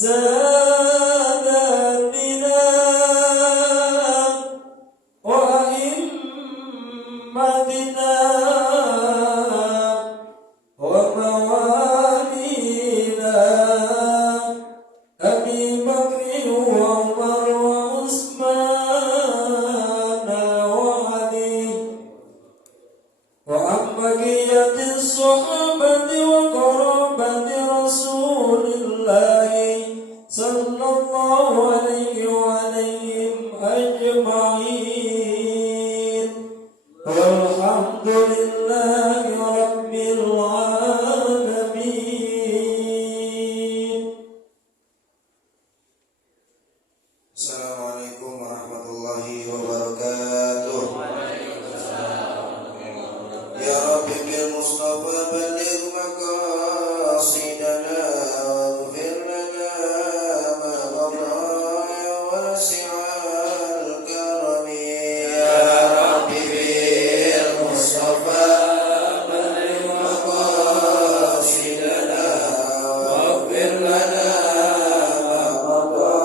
ساداتنا وأئمتنا وموالينا أبي بكر وعمر وعثمان وعلي وعن بقية الصحابة وقرابة رسول الله صلى الله عليه وعليهم أجمعين والحمد لله رب العالمين. Assalamualaikum warahmatullahi wabarakatuh. Ya Rabbi bil Mustafa balligh maqasidana waghfir lana ma madha ya wasi'al karami. Ya Rabbi bil Mustafa balligh maqasidana waghfir lana ma madha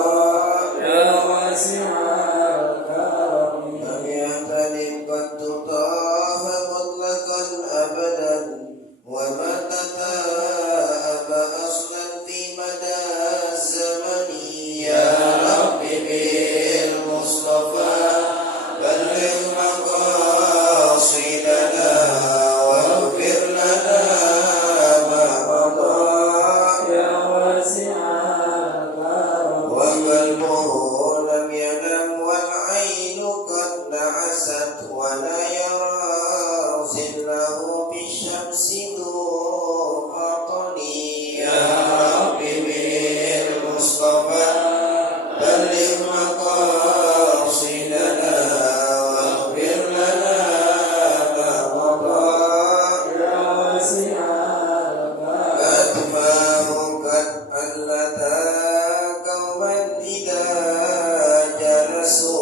ya wasi'al karami. Lam yahtadim qad tutaha mutlaqan abadan wa ma tata'aba aslan fi mada zamani. Ya Rabbi bil Mustafa balligh maqasidana waghfir lana ma madha ya wasi'al karam. Wa qalbuhu lam yanam wal 'ainu qad na'asat wa la yara zillahu fi syamsi dhu qatani. Ya Rabbi bil Mustafa balligh maqasidana waghfir lana ma madha ya wasi'al karam. Atmahu qad allata qauman idza jalasu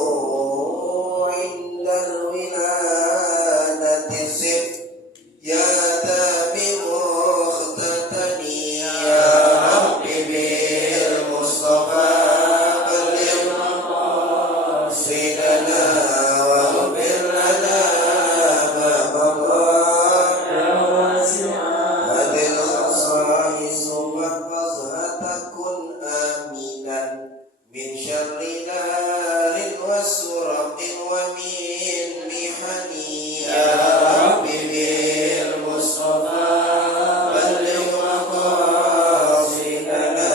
'indal wiladati sif ya tabi mukhtatani. Ya Rabbi bil Mustafa balligh maqasidana waghfir lana ma madha ya wasi'al hadil khasa'is wahfazha takun aminan min syarri narin wa suraqin wa min mihani. Ya Rabbi bil Mustafa balligh maqasidana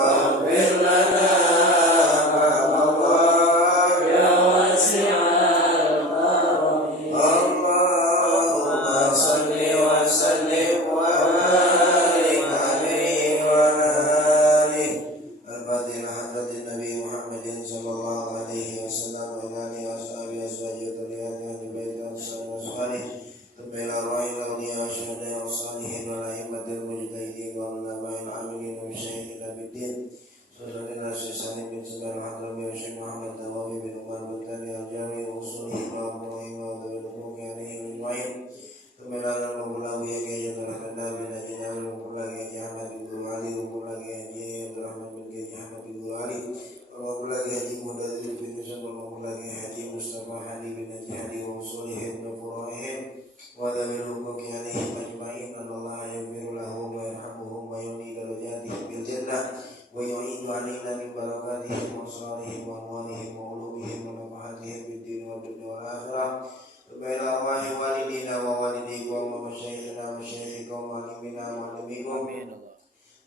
waghfir lana ma madha ya wasi'al karami. Allahumma salli wa sallim wa barik alaihi wa alihi. Al-Fatihah hadratin Nabi Muhammadin sallallahu alaihi wasallam wa alihi wa sahbihi azwajihi wa dhurriyyatihi wa baitihi salih. Tabila ra'il awliya wa syuhada'i wa salihin wa la'immatil mujtahidin wa ulama'il amilin wa syahidin biddin. Sallallahu alaihi wasallam bin Sabar al-Hadrami wa Syekh Muhammad Nawawi bin Umar bin Tani al-Jawi wa usulihi wa abdullahi wa dhabil hukuki alaihi al-wa'im. Tabila al-Mawlawi ya Gaya Rahmanda bin Ajina al-Mawlawi ya Ahmad bin Ali al-Mawlawi ya Rahman bin Gaya Ahmad bin Ali al-Mawlawi Haji Muhammad bin Yusuf al-Mawlawi Haji Mustafa Hadi bin Haji Hadi wa usulihim wa fura'ihim wa dhabil hukuki alaihim ajma'in. Allah yaghfiru lahum wa yarhamuhum wa yuni darajatihim bil jannah wa yu'idu alaina min barakatihim wa salihim wa amwalihim wa ulumihim wa nafahatihim fid din wa dunya wal akhirah. Baila arwahi walidina wa walidikum wa masyayikhina wa masyayikhikum wa alimina wa alimikum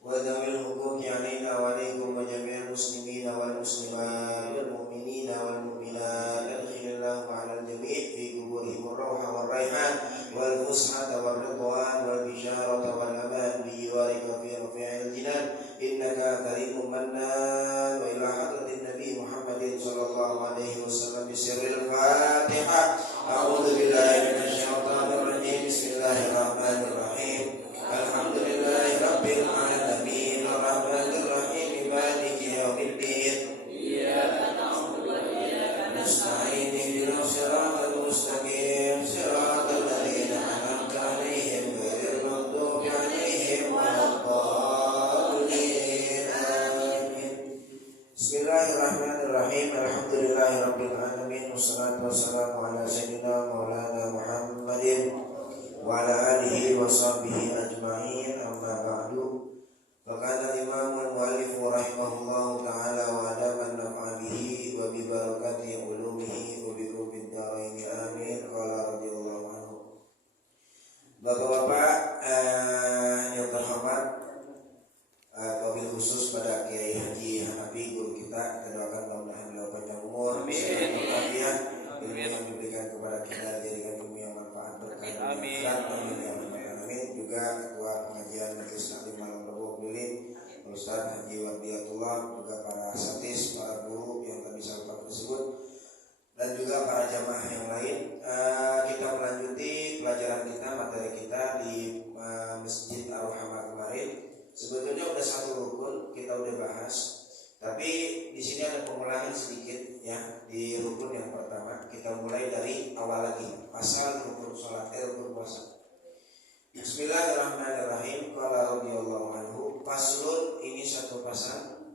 wa dhawil hukuki alaina wa alaikum wa jami'al muslimina wal muslimat wal mu'minina wal mu'minat. Adkhilillahu ala al-jami' fi kuburihim ar-rawha wal rayhan wal fushata wal ridwan wal bisharata wal aman bi jiwarika fi rafi'il jinan innaka karimun mannan. Wa ila hadratin Nabi Muhammadin sallallahu alaihi wasallam bisirril Fatihah. A'udzu billahi minasy syaithanir rajim. Bismillahirrahmanirrahim. Alhamdulillahi rabbil alamin arrahmanir rahim maliki yaumiddin. Iyyaka na'budu wa iyyaka nasta'in ihdinas siratal mustaqim siratal ladzina an'amta 'alaihim ghairil maghdubi 'alaihim waladdallin. kepada Kiai Haji Hanafi guru kita doakan mudah-mudahan beliau panjang umur, sehat walafiat, ilmu yang diberikan kepada kita jadikan ilmu yang manfaat berkah. Amin. Juga ketua pengajian Majelis Taklim Malam Rabu Bilin, Ustaz Haji Wardiatullah, juga para asatidz, para guru yang tadi saya tersebut, dan juga para jamaah yang lain. Kita melanjuti pelajaran kita, materi kita di Masjid Ar-Rahmah kemarin. Sebetulnya udah satu rukun kita udah bahas, tapi di sini ada pengulangan sedikit ya. Di rukun yang pertama kita mulai dari awal lagi, pasal rukun sholat, rukun puasa. Bismillahirrahmanirrahim. Qala radhiyallahu anhu, faslun, ini satu pasal.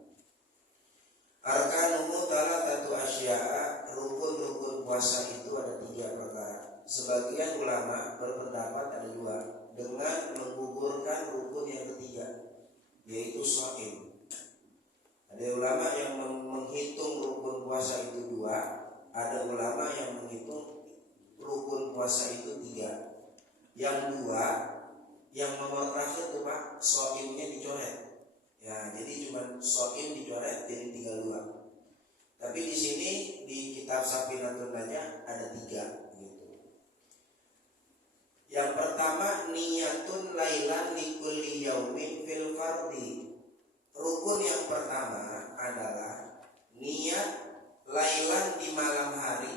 Arkanuhu talatatu asya'a, rukun-rukun puasa itu ada 3 perkara. Sebagian ulama berpendapat ada 2 dengan menggugurkan rukun yang ketiga, yaitu shaim. Ada ulama yang menghitung rukun puasa itu 2, ada ulama yang menghitung rukun puasa itu 3. Yang 2, yang nomor terakhir tuh Pak, shaimnya dicoret. Ya, jadi cuma shaim dicoret jadi tinggal 2. Tapi di sini di kitab Safinatun Najah ada 3 gitu. Yang pertama, niyatun lailan likulli yaumin fil fardi. Rukun yang pertama adalah niat lailan di malam hari,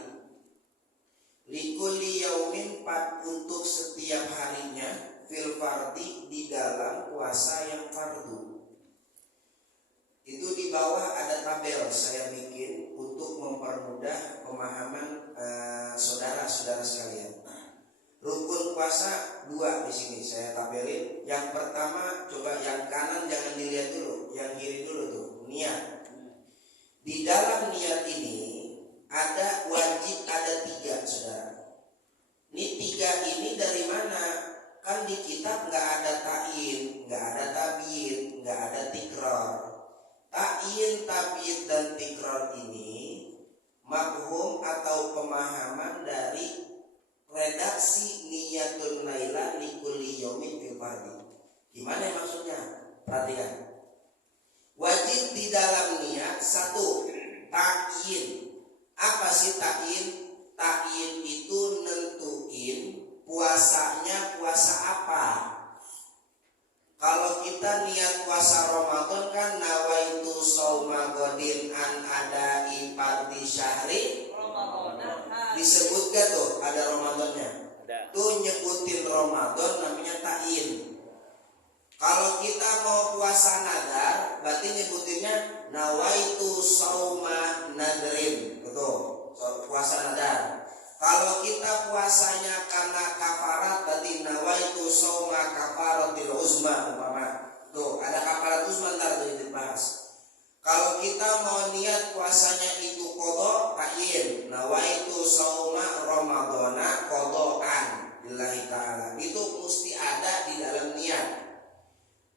likulli yaumin untuk setiap harinya, fil fardi di dalam puasa yang fardu. Itu di bawah ada tabel saya bikin untuk mempermudah pemahaman saudara-saudara sekalian. Rukun puasa 2 di sini saya tabelin. Yang pertama, coba yang kanan jangan dilihat dulu, yang kiri dulu tuh, niat. Di dalam niat ini ada wajib, ada 3 saudara. Ini 3 ini dari mana? Kan di kitab nggak ada ta'yin, nggak ada tabyid, nggak ada tikrar. Ta'yin, tabyid dan tikrar ini mafhum atau pemahaman dari redaksi niyatun laila likulli yaumin fil fardi. Gimana maksudnya? Perhatikan. Wajib di dalam niat 1, ta'yin. Apa sih ta'yin? Ta'yin itu nentuin puasanya puasa apa. Kalau kita niat puasa Ramadan kan nawaitu shauma ghadin an ada'i fardhi syahri Ramadan. Disebut gak tuh ada Ramadannya? Tuh nyebutin Ramadan namanya ta'yin. Kalau kita mau puasa nadar berarti nyebutinnya nawaitu shauma nadrin. Betul, puasa nadar. Kalau kita puasanya karena kafarat berarti nawaitu shauma kafaratil uzma umpama. Tuh, ada kafarat uzma ntar tuh dibahas. Kalau kita mau niat puasanya itu qadha, ta'yin, nawaitu shauma ramadhana qadhaan lillahi ta'ala. Itu mesti ada di dalam niat.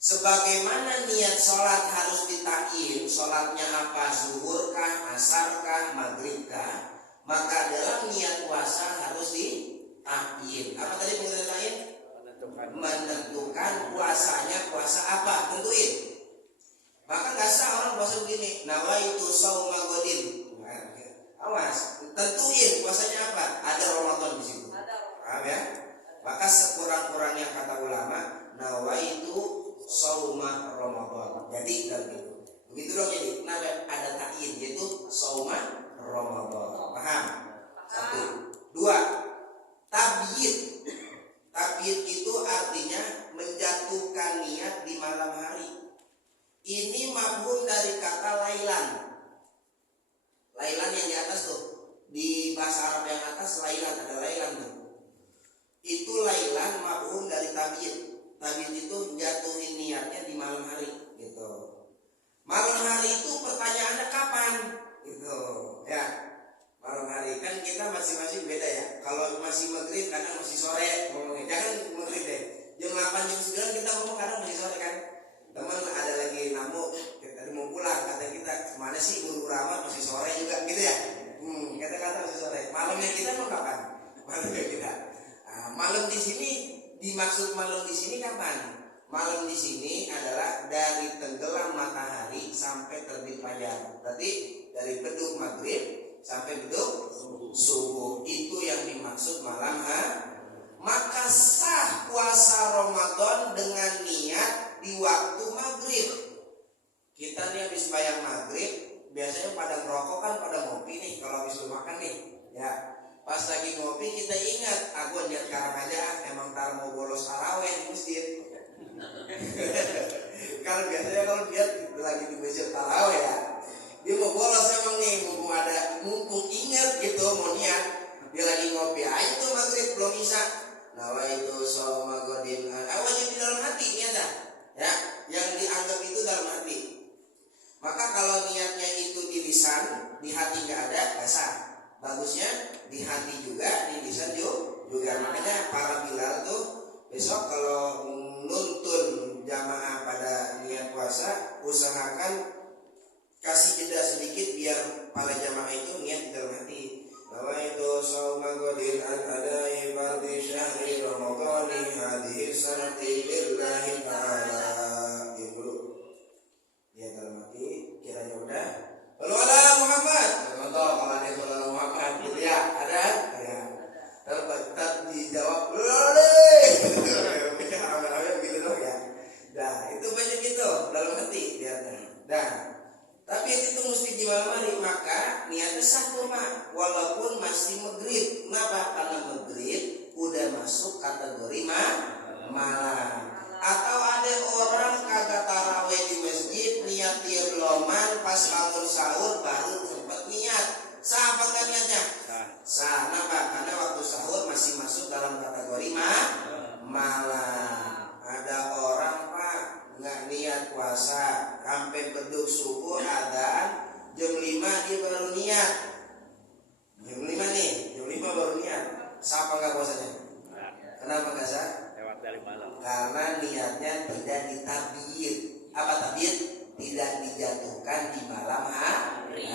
Sebagaimana niat sholat harus ditakyin, sholatnya apa, zuhur kah, asar kah, maghrib kah, maka dalam niat puasa harus ditakyin. Apa tadi pengertian lain? Menentukan puasanya puasa apa, tentuin. Maka nggak sah orang puasa begini, nawaitu shauma ghadin. Awas, tentuin puasanya apa, ada Ramadan di situ. Paham ya? Maka sekurang-kurangnya kata ulama, nawaitu shauma Ramadan. Jadi begitu dong. Jadi kenapa ada ta'yin, yaitu shauma Ramadan. Paham? 1. 2. Tabyid. Tabyid itu artinya menjatuhkan niat di malam hari. Ini mafhum dari kata lailan. Lailan yang di atas tuh, di bahasa Arab yang atas lailan, ada lailan tuh. Itu lailan mafhum dari tabyid. Tabyid itu jatuhin niatnya di malam hari gitu. Malam hari itu pertanyaannya kapan? Gitu. Ya. Malam hari kan kita masing-masing beda ya. Kalau masih maghrib kadang masih sore ngomongnya. Jangan maghrib deh. Jam 8 jam 9 kita ngomong kadang masih sore kan. Teman ada lagi namu, tadi mau pulang, kata kita kemana sih buru amat masih sore juga gitu ya. Kata-kata masih sore. Malamnya kita mau kapan? Malamnya kita. Malam di sini dimaksud malam di sini kapan? Malam di sini adalah dari tenggelam matahari sampai terbit fajar. Berarti dari beduk maghrib sampai beduk subuh, itu yang dimaksud malam Maka sah puasa Ramadan dengan niat di waktu maghrib. Kita nih habis bayang maghrib, biasanya pada ngerokok kan, pada ngopi nih kalau habis makan nih, ya. Pas lagi ngopi kita ingat, aku lihat sekarang aja, emang tar mau bolos tarawih di masjid. Karena biasanya kalau dia lagi di masjid tarawih ya, dia mau bolos emang nih, mumpung ingat gitu mau niat, dia lagi ngopi aja tuh maghrib belum isya. Nawa itu soma godin, awalnya di dalam hati niatnya, ya, yang dianggap itu dalam hati. Maka kalau niatnya itu di lisan, di hati nggak ada, nggak sah. Bagusnya di hati juga, di lisan juga. Makanya para Bilal tuh besok kalau nuntun jamaah pada niat puasa, usahakan kasih jeda sedikit biar para jamaah itu niat di dalam hati. Bahwa itu sauma godin an ada ibadi syahri ramadhani hadhihi sanati lillahi ta'ala. Ya dulu. Dia dalam hati kiranya udah. Wala Muhammad. Contoh kalau ada wala Muhammad gitu ya, ada? Ya. Terbatas dijawab loleh. Macam apa-apa gitu dong ya. Nah, itu banyak gitu dalam hati lihatnya. Dah. Tapi itu mesti di malam hari, maka niatnya sah cuma walaupun masih maghrib. Kenapa? Karena maghrib udah masuk kategori malam. Atau ada orang kagak tarawih di masjid, niat dia beloman, pas bangun sahur baru sempat niat. Sah apa enggak niatnya? Sah. Kenapa? Karena waktu sahur masih masuk dalam kategori malam. Ada orang Pak nggak niat puasa sampai beduk subuh adzan jam 5 dia baru niat. Jam 5 nih, jam 5 baru niat. Sah apa enggak puasanya? Kenapa enggak sah? Lewat dari malam. Karena niatnya tidak ditabiyid. Apa tabiyid? Tidak dijatuhkan di malam hari.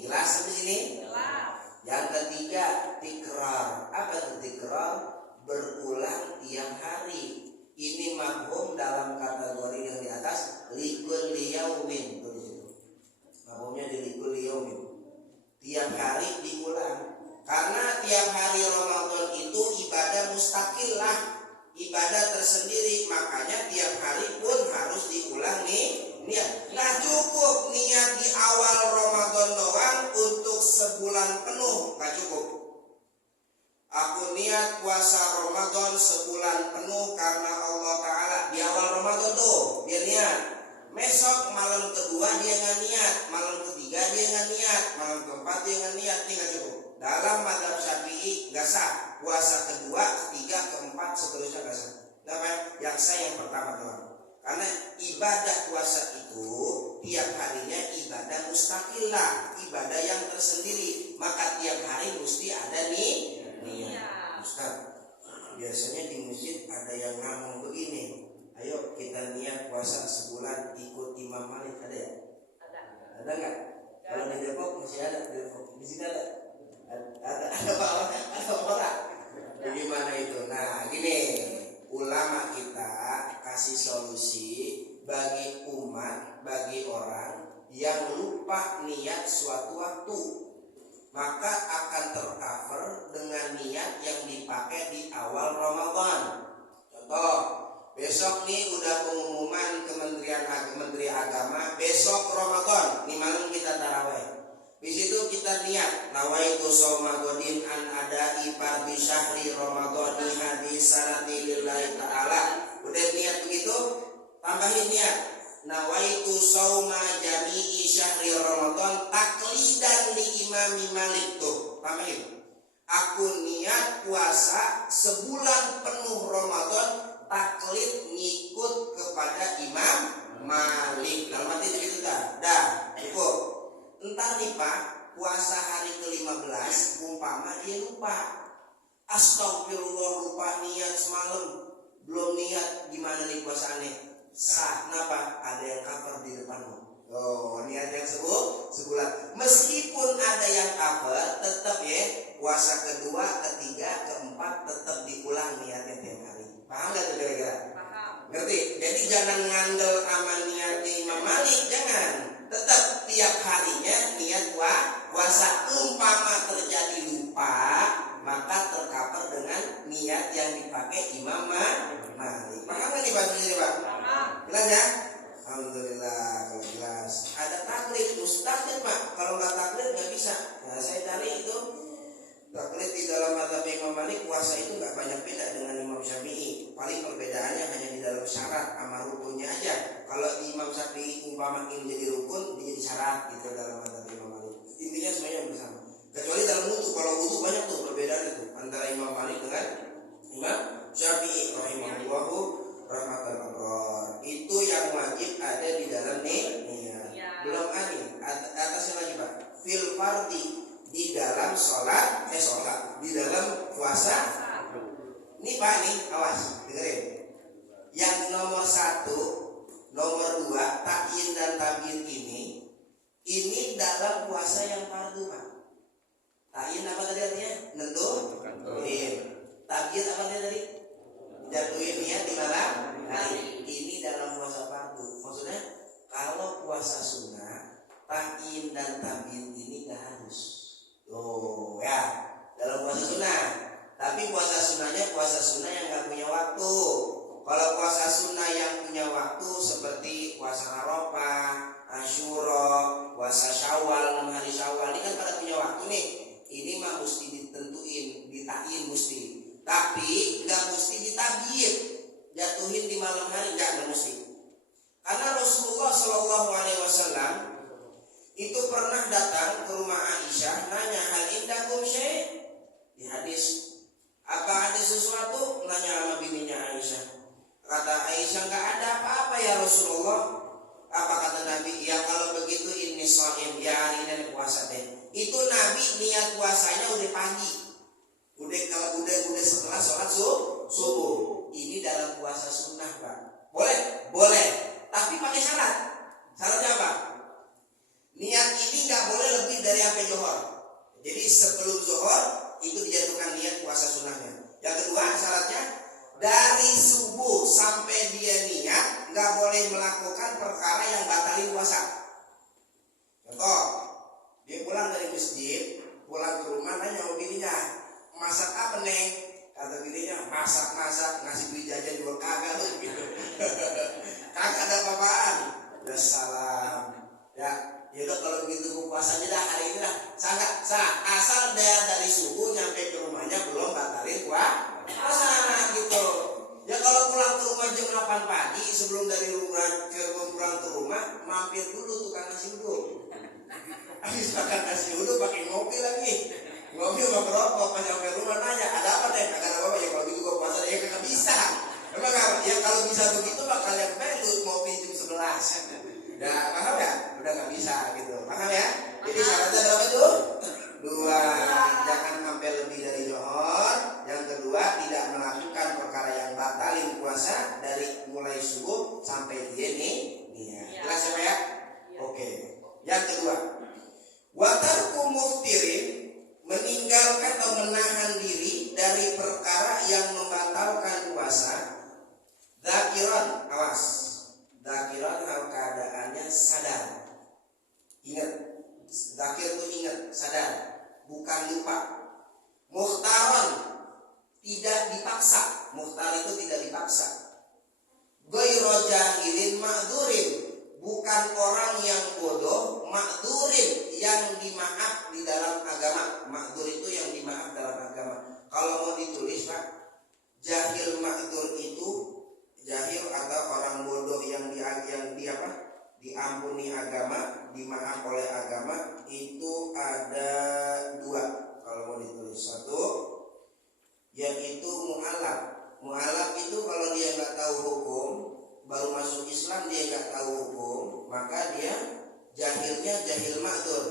Jelas sampai sini? Jelas. Yang ketiga, tikrar. Apa itu tikrar? Berulang tiap hari. Ini mafhum dalam kategori yang di atas, likul liyaumin. Mafhumnya di likul liyaumin. Tiap hari diulang. Karena tiap hari Ramadan itu ibadah mustaqillah, ibadah tersendiri. Makanya tiap hari pun harus diulang nih niat. Nah cukup niat di awal Ramadan doang untuk sebulan penuh, gak cukup. Aku niat puasa Ramadan sebulan penuh karena Allah Ta'ala. Di awal Ramadan tuh dia niat. Besok malam kedua dia nggak niat, malam ketiga dia nggak niat, malam keempat dia nggak niat. Ini nggak cukup. Dalam mazhab Syafi'i nggak sah. Puasa kedua, ketiga, keempat seterusnya nggak sah. Kenapa? Yang sah yang pertama doang. Karena ibadah puasa itu tiap harinya ibadah mustaqillah, ibadah yang tersendiri. Maka tiap hari mesti ada nih. Ustaz, biasanya di masjid ada yang ngomong begini, ayo kita niat puasa sebulan ikut Imam Malik, ada ya? Ada nggak? Kalau di Depok masih ada, di Depok di sini ada. Ada orang. Bagaimana itu? Nah, gini, ulama kita kasih solusi bagi umat, bagi orang yang lupa niat suatu waktu. Maka akan tercover dengan niat yang dipakai di awal Ramadan. Contoh, besok nih udah pengumuman Menteri Agama, besok Ramadan, nih malam kita tarawih. Di situ kita niat, nawaitu shauma godin an adai fardhi syahri ramadhani hadis sanati lillahi ta'ala. Udah niat begitu, tambahin niat. Nawaitu shauma jami'i syahri Ramadan taklidan li Imam Malik, tuh tambahin. Aku niat puasa sebulan penuh Ramadan taklid ngikut kepada Imam Malik. Dalam arti itu dah cukup. Entar nih Pak, puasa hari ke-15 umpama dia lupa, astagfirullah lupa niat semalam, belum niat, gimana nih puasaannya? Sah. Kenapa? Ada yang cover di depanmu. Oh, niat yang sebulan. Meskipun ada yang cover, tetap ya puasa kedua, ketiga, keempat tetap diulang niatnya tiap hari. Paham gak tuh kira-kira? Paham. Ngerti? Jadi jangan ngandel sama niatnya Imam Malik, jangan. puasa umpama terjadi lupa, maka tercover dengan niat yang dipakai Imam Malik. Paham nggak nih Pak? Jelas ya? Alhamdulillah kalau jelas. Ada taklid, mustahil Pak. Kalau nggak taklid nggak bisa. Nah saya cari itu taklid di dalam mazhab Imam Malik, puasa itu nggak banyak beda dengan Imam Syafi'i. Paling perbedaannya hanya di dalam syarat sama rukunnya aja. Kalau di Imam Syafi'i umpama ini jadi rukun, dia jadi syarat gitu dalam mazhab Imam Malik. Intinya semuanya bersama. Kecuali dalam wudu, kalau wudu banyak tuh perbedaan itu antara Imam Malik dengan Imam Syafi'i rahimahullahu rahmatal abrar. Itu yang wajib ada di dalam niat. Belum ada atasnya lagi Pak. Fil fardhi, di dalam sholat di dalam puasa. Ini Pak nih, awas dengerin. Yang nomor 1, nomor 2, takyin dan tabyin ini dalam puasa yang fardu Pak. Takyin apa tadi artinya? Nentuin. Tabyin apa tadi? Jatuhin niat di malam hari. Ini dalam puasa fardu. Maksudnya kalau puasa sunnah, takyin dan tabyin ini gak harus. Oh ya, dalam puasa sunnah. Tapi puasa sunnahnya puasa sunnah yang gak punya waktu. Kalau puasa sunnah yang punya waktu seperti puasa Arafah, Asyura, puasa Syawal, 6 hari Syawal, ini kan pada punya waktu nih. Ini mah mesti ditentuin, ditakyin mesti. Tapi nggak mesti ditabyin, jatuhin di malam hari nggak mesti. Karena Rasulullah Shallallahu Alaihi Wasallam itu pernah datang ke rumah Aisyah, nanya hal indakum syai', di hadis apa ada sesuatu, nanya sama bininya Aisyah. Kata Aisyah nggak ada apa-apa ya Rasulullah. Apa kata Nabi? Ya kalau begitu ini shaim, ya hari ini puasa deh. Itu Nabi niat puasanya udah pagi. Udah setelah sholat subuh. Ini dalam puasa sunnah Pak. Boleh. Tapi pakai syarat. Syaratnya apa? Niat ini nggak boleh lebih dari sampai zuhur. Jadi sebelum zuhur itu dijatuhkan niat puasa sunnahnya. Yang kedua syaratnya dari subuh sampai dia niat nggak boleh melakukan perkara yang batalin puasa. Contoh, dia pulang dari masjid, pulang ke rumah nanya sama bininya, masak apa neng? Kata bininya, masak ngasih duit jajan juga kagak lu gitu. Kagak ada apa-apaan. Ya salam. Ya udah kalau begitu gue puasanya dah hari ini dah. Sah. Asal dia dari subuh nyampe ke rumahnya belum batalin puasa gitu. Ya kalau pulang ke rumah jam 8 pagi sebelum dari rumah pulang ke rumah mampir dulu tukang nasi uduk. Habis makan nasi uduk pakai ngopi lagi. Ngopi sama kerokok pas nyampe rumah nanya ada apa deh? Kagak ada apa ya kalau gitu gua puasa ya kagak bisa. Emang ya kalau bisa begitu bakal yang belut ngopi jam 11. Ya paham ya? Udah nggak bisa gitu. Paham ya? Jadi syaratnya berapa tuh? 2. Jangan sampai lebih dari zuhur. Yang kedua tidak melakukan perkara yang batalin puasa dari mulai subuh sampai dia nih. Jelas ya? Oke. Yang kedua, watarku muftirin, meninggalkan atau menahan diri dari perkara yang membatalkan puasa. Dzakiran, awas. Dzakiran hal keadaannya sadar. Ingat, dzakir itu ingat, sadar, bukan lupa. Mukhtaran, tidak dipaksa. Mukhtar itu tidak dipaksa. Ghairu jahilin ma'dzurin, bukan orang yang bodoh, ma'dzurin yang dimaaf di dalam agama. Ma'dzur itu yang dimaaf dalam agama. Kalau mau ditulis Pak, jahil ma'dzur itu jahil atau orang bodoh yang diampuni agama, dimaaf oleh agama, itu ada 2 kalau mau ditulis. 1 yaitu mu'alaf. Mu'alaf itu kalau dia nggak tahu hukum, baru masuk Islam dia nggak tahu hukum, maka dia jahilnya jahil ma'dzur,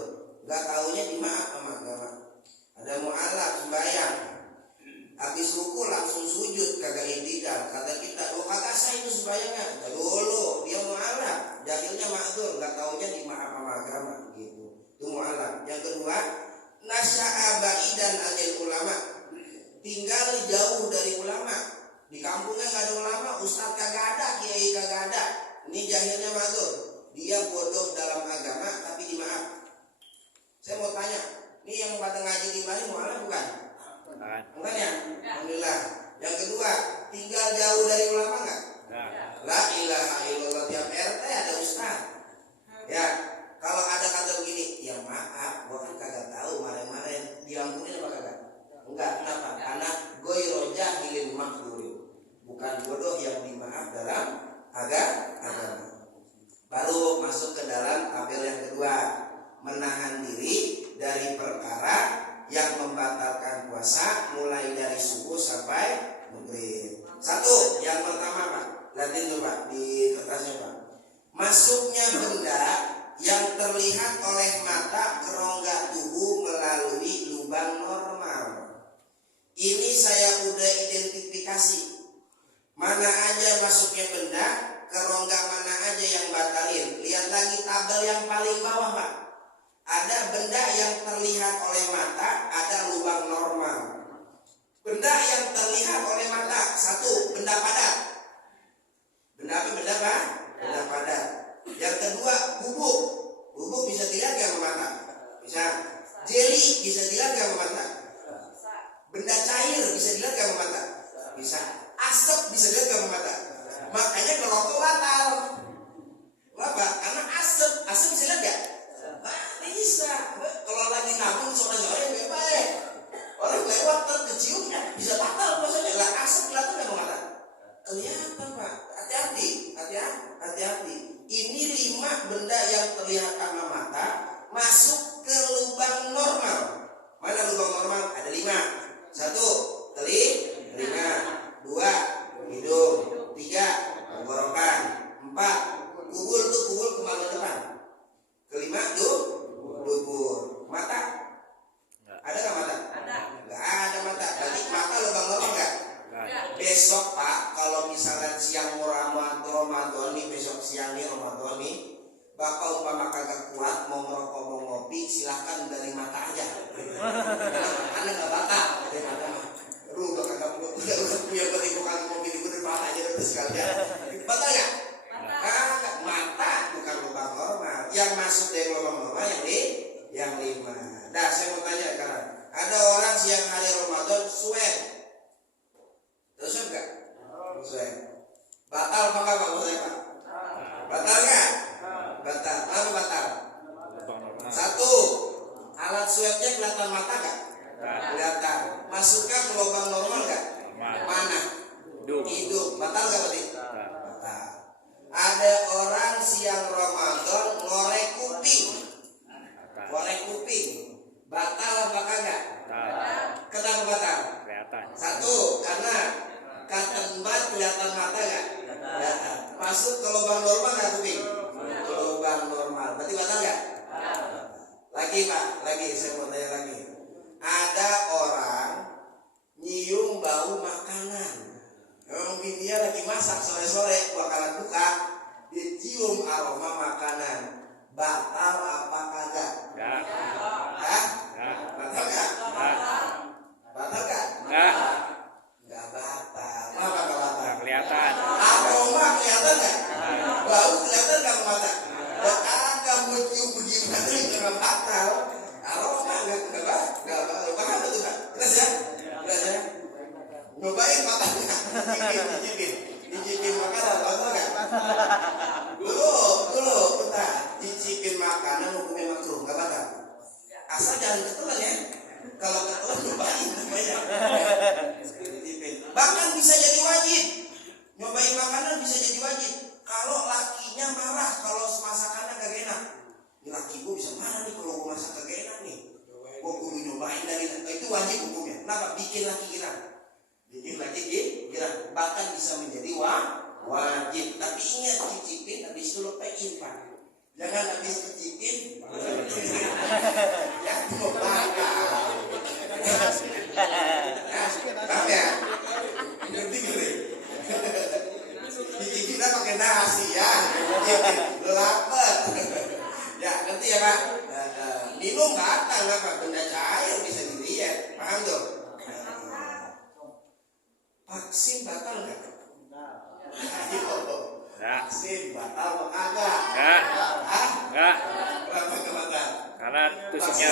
nggak taunya dimaaf sama agama. Ada mu'alaf sembahyang, habis ruku langsung sujud kagak i'tidal, kata kita kagak sah itu sembahyangnya. Dulu dia mu'alaf, jahilnya ma'dzur, nggak taunya dimaaf sama agama gitu. Itu mu'alaf. Yang kedua, nasya'a ba'idan anil ulama, tinggal jauh dari ulama. Di kampungnya nggak ada ulama, ustadz kagak ada, kiai kagak ada. Ini jahilnya ma'dzur. Dia bodoh dalam agama tapi dimaaf. Saya mau tanya, dari perkara yang membatalkan puasa mulai dari subuh sampai maghrib. Satu, yang pertama Pak, lihatin tuh Pak di kertasnya Pak. Masuknya benda yang terlihat oleh mata ke rongga tubuh melalui lubang normal. Ini saya udah identifikasi. Mana aja masuknya benda, ke rongga mana aja yang batalin. Lihat lagi tabel yang paling bawah Pak. Ada benda yang terlihat oleh mata, ada lubang normal. Benda yang terlihat oleh mata, satu, benda padat. Benda apa? Benda apa? Benda padat. Yang kedua, bubuk. Bubuk bisa dilihat gak sama mata? Bisa. Jeli bisa dilihat gak sama mata? Benda cair bisa dilihat gak sama mata? Bisa. Asap bisa dilihat gak sama mata? Makanya ngerokok batal. Kenapa? Karena asap bisa dilihat gak? Bisa. Kalau lagi nabung sore-sore bebas. Orang lewat terkecium bisa batal puasanya. Lah asap kelihatan gak sama mata? Kelihatan Pak. Hati-hati. Ini 5 benda yang terlihat sama mata masuk ke lubang normal. Mana lubang normal? Ada 5. 1, telinga. 2, hidung. 3, tenggorokan. 4, kubul kemaluan depan. Kelima tuh dubur. Mata? Ada nggak mata? Ada. Nggak ada mata. Berarti mata lubang normal nggak? Besok Pak, kalau misalnya siang Ramadhani, besok siangnya Ramadhani, Bapak umpama kagak kuat mau ngerokok mau ngopi, silahkan dari mata aja. Karena nggak batal. Aduh, udah kagak punya perhitungan ngopi di mata aja terus sekalian. Batal ya? Mata bukan lubang normal. Yang masuk dari lubang normal yang 5. Dah, saya mau tanya sekarang. Ada orang siang hari Ramadan swab. Terus enggak? Swab. Batal apa enggak Pak? Batal enggak? Batal. Apa batal? 1. Alat swabnya kelihatan mata enggak? Kelihatan. Masukkan ke lubang normal enggak? Mana? Hidung. Batal enggak berarti? Batal. Ada orang siang Ramadan ngorek kuping. Batal apa kagak? Kenapa batal? Kelihatan. 1, karena cotton bud kelihatan mata enggak? Kelihatan. Masuk ke lubang normal enggak kuping? Ke lubang normal. Berarti batal enggak? Lagi Pak, saya mau tanya lagi. Ada orang nyium bau makanan. Mungkin dia lagi masak sore-sore bakalan buka, dia cium aroma makanan. Batal apa kagak? Hah? Batal gak? Batal gak? Gak batal. Kenapa gak batal? Kelihatan. Aroma kelihatan gak? Bau kelihatan gak ke mata? Agak mau cium begini gak batal. Aroma gak batal. Paham betul gak? Jelas ya? Nyobain makannya. Dicipin makanan. Batal gak? Dulu, bentar. Dicipin makanan hukumnya makruh, gak batal. Asal jangan ketelan ya. Kalau ketelan nyobain namanya. Bahkan bisa jadi wajib. Nyobain makanan bisa jadi wajib. Kalau lakinya marah kalau masakannya kagak enak. Ini laki gue bisa marah nih kalau gue masak kagak enak nih. Gue kudu nyobain dari itu wajib hukumnya. Kenapa? Bikin laki girang. Bahkan bisa menjadi wajib. Tapi ingat cicipin habis itu lupain Pak. Jangan habis cicipin ya mau bakal. Paham ya? Ngerti gini. Cicipin kita pakai nasi ya. Lapar. Ya ngerti ya Pak. Minum batal apa? Benda cair bisa dilihat. Paham tuh? Vaksin batal nggak? Vaksin batal apa kagak? Enggak. Kenapa nggak batal? Karena tusuknya.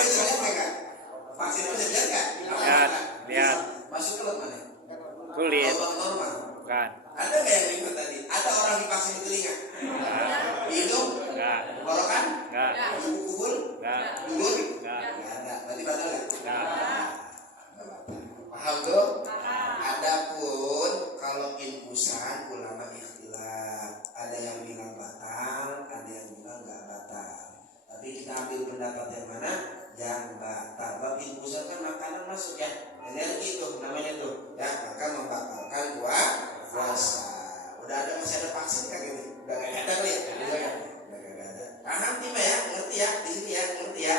Vaksin bisa dilihat nggak? Lihat. Masuk ke mana? Kulit. Normal. Bukan. Ada nggak yang ikut tadi? Ada orang divaksin di telinga? Hidung? Enggak. Tenggorokan? Enggak. Kubul? Enggak. Dubur? Enggak. Ada. Berarti batal nggak? Enggak. Paham tuh? Adapun kalau infusan ulama ikhtilaf, ada yang bilang batal, ada yang bilang nggak batal. Tapi kita ambil pendapat yang mana? yang batal. Babi busa kan makanan masuk ya, energi itu namanya tuh ya, maka membatalkan puasa. Udah ada, masih ada vaksin kan ini? Udah gak ada kali ya? Udah gak ada. Paham tim ya? Ngerti ya? Di sini ya, ngerti ya?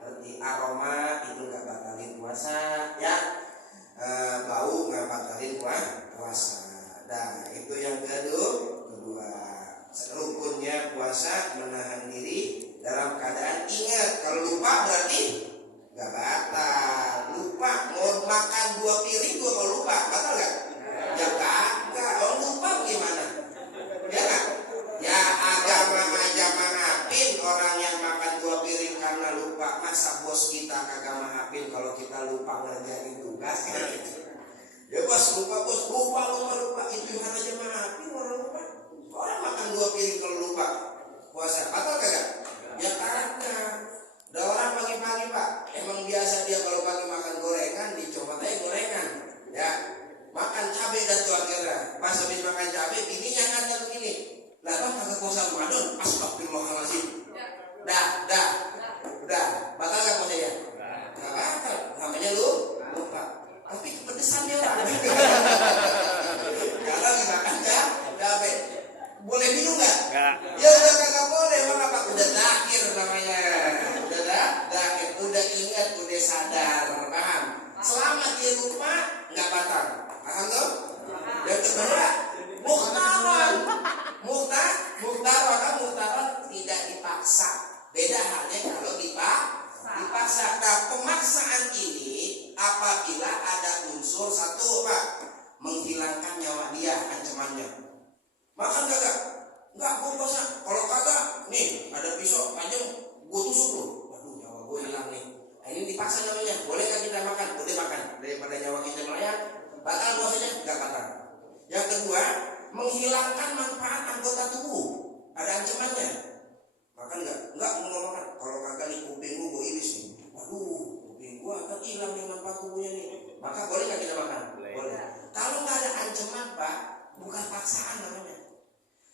Ngerti aroma itu gak batalin puasa ya. Bau gak batalin puasa. Nah itu yang kedua. Rukunnya puasa menahan diri dalam keadaan ingat. Kalau lupa berarti gak batal. Lupa mau makan 2 piring kalau lupa batal gak? Ya kagak. Kalau lupa gimana? Ya gak? Ya agama aja maafin orang yang makan 2 piring karena lupa. Masa bos kita kagak maafin kalau kita lupa ngerjain tugas kan gitu. Ya bos lupa itu yang aja maafin orang lupa. Orang makan 2 piring kalau lupa puasa batal kagak? Ya kagak. Ada orang pagi-pagi pak, emang biasa dia kalau pagi makan gorengan, dicoba aja gorengan ya, makan cabai dan tuh akhirnya pas habis makan cabai bininya ngajak begini, lah bang kagak puasa Ramadan, astagfirullahaladzim. Udah batal gak puasa ya? Gak batal, namanya lupa. Tapi kepedesan dia orang. Kalau dimakan cabai, boleh minum nggak? Enggak. Ya udah kagak boleh, emang apa? Udah dakhir namanya, dakhir, udah ingat, udah sadar, paham? Selama dia lupa nggak batal, paham tuh? Yang kedua, muhtaron tidak dipaksa. Beda halnya kalau dipaksa. Nah pemaksaan ini apabila ada unsur satu pak, menghilangkan nyawa dia, ancamannya. Makan kagak? Enggak, gue puasa. Kalau kagak, nih ada pisau tajam, gue tusuk lu. Waduh, nyawa gue hilang nih. Nah, ini dipaksa namanya. Boleh nggak kita makan? Boleh makan. Daripada nyawa kita melayang, batal puasanya? Enggak batal. Yang kedua, menghilangkan manfaat anggota tubuh. Ada ancamannya. Makan nggak? Enggak, mau makan. Kalau kagak nih kuping gue iris nih. Waduh, kuping gue akan hilang nih manfaat tubuhnya nih. Maka boleh nggak kita makan? Boleh. Kalau nggak ada ancaman pak, bukan paksaan namanya.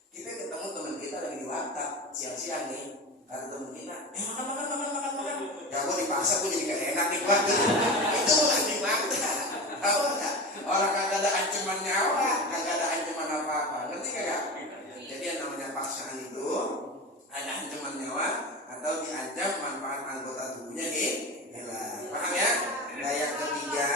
Kita ketemu teman kita lagi di warteg siang-siang nih, kata teman kita, makan. Ya gue dipaksa, gue jadi gak enak nih pak. Itu bukan dipaksa. Tahu nggak? Orang kagak ada ancaman nyawa, kagak ada ancaman apa-apa. Ngerti kagak? Jadi yang namanya paksaan itu ada ancaman nyawa atau diancam manfaat anggota tubuhnya nih hilang. Paham ya? Nah yang ketiga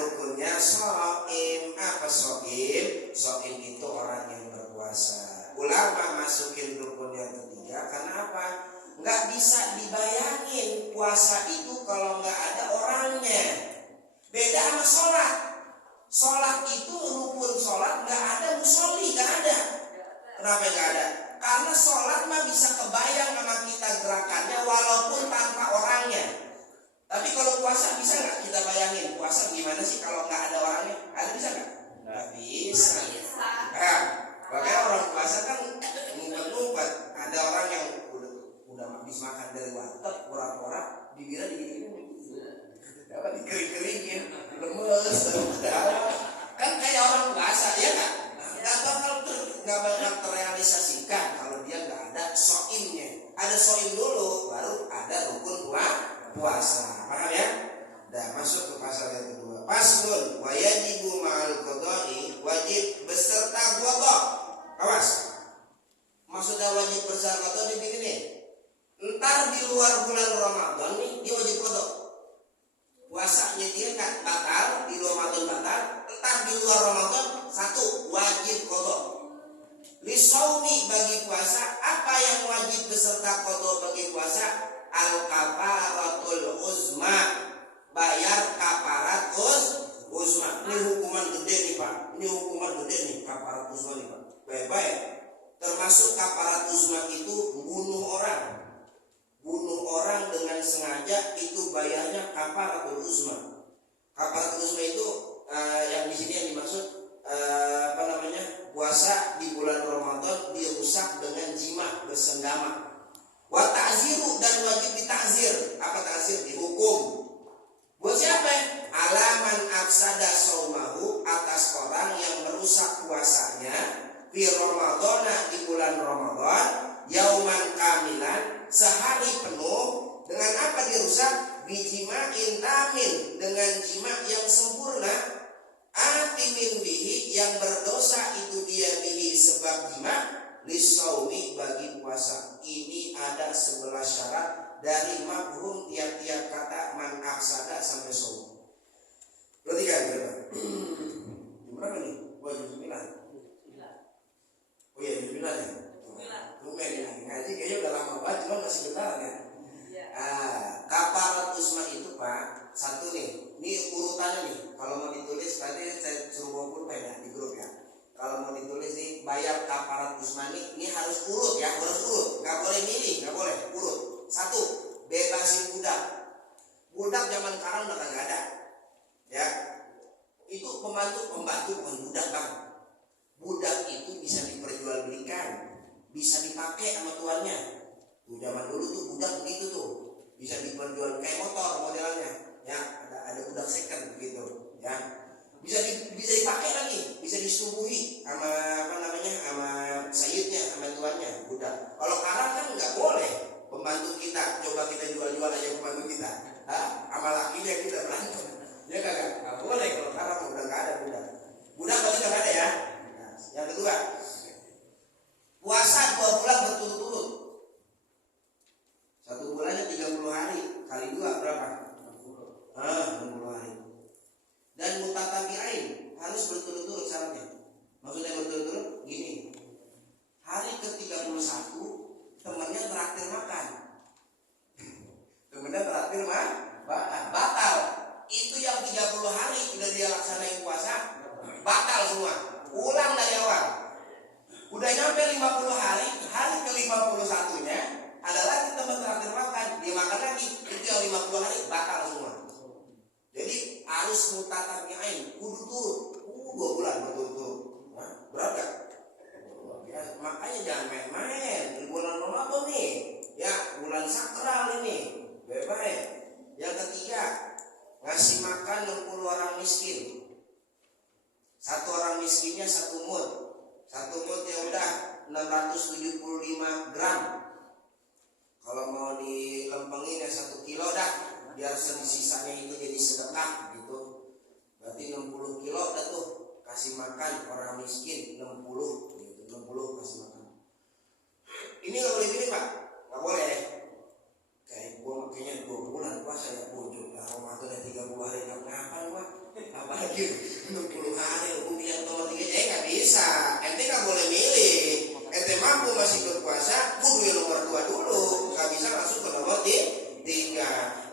rukunnya so'im. Apa so'im? So'im itu orang yang berpuasa. Ulama masukin rukun yang ketiga karena apa? Nggak bisa dibayangin puasa itu kalau nggak ada orangnya. Beda sama sholat. Sholat itu rukun sholat nggak ada musolli, nggak ada. Kenapa nggak ada? Karena sholat mah bisa kebayang sama kita gerakannya walaupun tanpa orangnya. Tapi kalau puasa bisa nggak kita bayangin puasa gimana sih kalau nggak ada orangnya? Ada bisa nggak? Nggak bisa. Nah, makanya orang puasa kan ngumpet-ngumpet. Ada orang yang udah habis makan dari warteg, pura-pura bibirnya digini-gini, dapat dikering-keringin, lemes, kan kayak orang puasa ya kan? Nggak bakal terrealisasikan kalau dia nggak ada soimnya. Ada soim dulu, baru ada rukun puasa. Paham ya? Nah masuk ke pasal yang kedua. Paslun wajibu ma'al qada'i, wajib beserta qada. Awas. Maksudnya wajib beserta qada di begini. Entar di luar bulan Ramadan nih dia wajib qada. Puasanya dia nggak batal, di luar Ramadan batal. Entar di luar Ramadan satu wajib qada. Lisaumi bagi puasa, apa yang wajib beserta qada bagi puasa? Al-kafaratul uzma, bayar kafarat uzma. Ini hukuman gede nih pak, ini hukuman gede nih kafarat uzma nih pak. Baik-baik. Termasuk kafarat uzma itu bunuh orang dengan sengaja, itu bayarnya kafaratul uzma. Kafaratul uzma itu yang di sini yang dimaksud puasa di bulan Ramadan dirusak dengan jima bersenggama. Wa ta'ziru, dan wajib ditakzir. Apa takzir? Dihukum. Buat siapa? Alaman afsada saumahu, atas orang yang merusak puasanya di Ramadan, di bulan Ramadan, yauman kamilan, sehari penuh. Dengan apa dirusak? yang berdosa itu dia bihi sebab jima lisaumi bagi puasa. Ini ada 11 syarat dari mafhum tiap-tiap kata man aksada sampai saum. Perhatikan berapa? Berapa nih? Oh, jam 9. Oh iya, jam 9 ya? Lumayan ya. Ngaji kayaknya udah lama banget, cuma masih bentar ya. Kafarat usma itu Pak, satu nih. Ini urutannya nih. Kalau mau ditulis tadi saya suruh pulpen ya di grup ya. Kalau mau ditulis nih bayar kafarat usma ini harus urut ya, harus urut. Nggak boleh milih, nggak boleh urut. Satu, bebasin budak. Budak zaman sekarang udah nggak ada. Ya, itu pembantu bukan budak Bang. Budak itu bisa diperjualbelikan, bisa dipakai sama tuannya. Tuh zaman dulu tuh budak begitu tuh, bisa diperjual kayak motor modelnya. Ya, ada budak second begitu. Ya, bisa dipakai lagi, bisa disetubuhi sama sama sayidnya, sama tuannya budak. Kalau sekarang kan nggak boleh. Pembantu kita coba kita jual aja pembantu kita, sama lakinya kita berantem. Ya nggak boleh kalau sekarang udah nggak ada budak. Budak kalau nggak ada ya. Yang kedua, puasa 2 bulan berturut-turut. 1 bulannya 30 hari kali 2 berapa? 60 hari. Dan mutatabi'ain harus berturut-turut syaratnya. Maksudnya berturut-turut gini. Hari ke-31 temannya traktir makan. Temannya traktir batal. Itu yang 30 hari udah dia laksanain puasa, batal semua. Ulang dari awal. Udah nyampe 50 hari ke-51-nya ada lagi teman terakhir makan, dia makan lagi, itu yang 50 hari batal semua. Jadi harus mutatabi'ain, kudu turut. 2 bulan berturut-turut. Nah, berat gak? Ya, makanya jangan main-main. Di bulan Ramadan nih, ya bulan sakral ini, baik-baik. Yang ketiga, ngasih makan 60 orang miskin. 1 orang miskinnya 1 mud. 1 mud ya udah 675 gram. Kalau mau dilempengin ya 1 kilo dah, biar sisanya itu jadi sedekah gitu. Berarti 60 kilo dah tuh kasih makan orang miskin 60 gitu. 60 kasih makan. Ini nggak boleh gini Pak, nggak boleh. Kayak gua kayaknya 2 bulan puasa ya bujur. Nah Ramadan ya 30 hari nggak ngapa Pak. Apalagi 60 hari ubian nomor 3 nggak bisa. Ente nggak boleh milih. Ente mampu masih berpuasa, kudu yang nomor 2 dulu. Nggak bisa masuk ke nomor 3.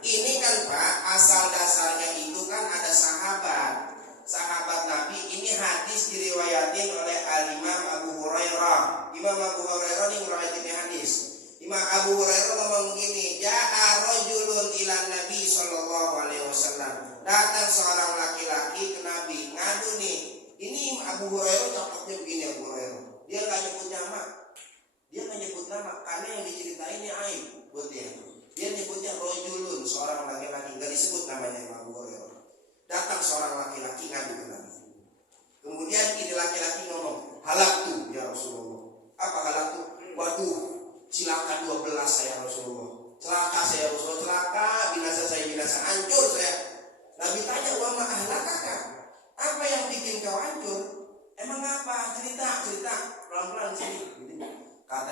Ini kan Pak, asal dasarnya itu kan ada sahabat Nabi. Ini hadis diriwayatin oleh Al-Imam Abu Hurairah. Imam Abu Hurairah ini ngeriwayatin hadis. Imam Abu Hurairah ngomong begini, ja'a rajulun ila Nabi sallallahu alaihi wasallam. Datang seorang laki-laki ke Nabi, ngadu nih. Ini Abu Hurairah cakapnya begini Abu Hurairah. Dia enggak nyebut nama. Karena yang diceritainnya aib buat dia. Dia nyebutnya rajulun, seorang laki-laki, enggak disebut namanya Abu Hurairah. Datang seorang laki-laki ngadu ke Nabi. Kemudian ini laki-laki ngomong, halaktu ya Rasulullah. Apa halaktu? Waduh, silakan 12 saya Rasulullah. Celaka saya Rasulullah, celaka, binasa saya binasa, hancur saya. Nabi tanya, wa ma ahlakaka? Apa yang bikin kau hancur? Emang apa? Cerita pelan-pelan sini. Kata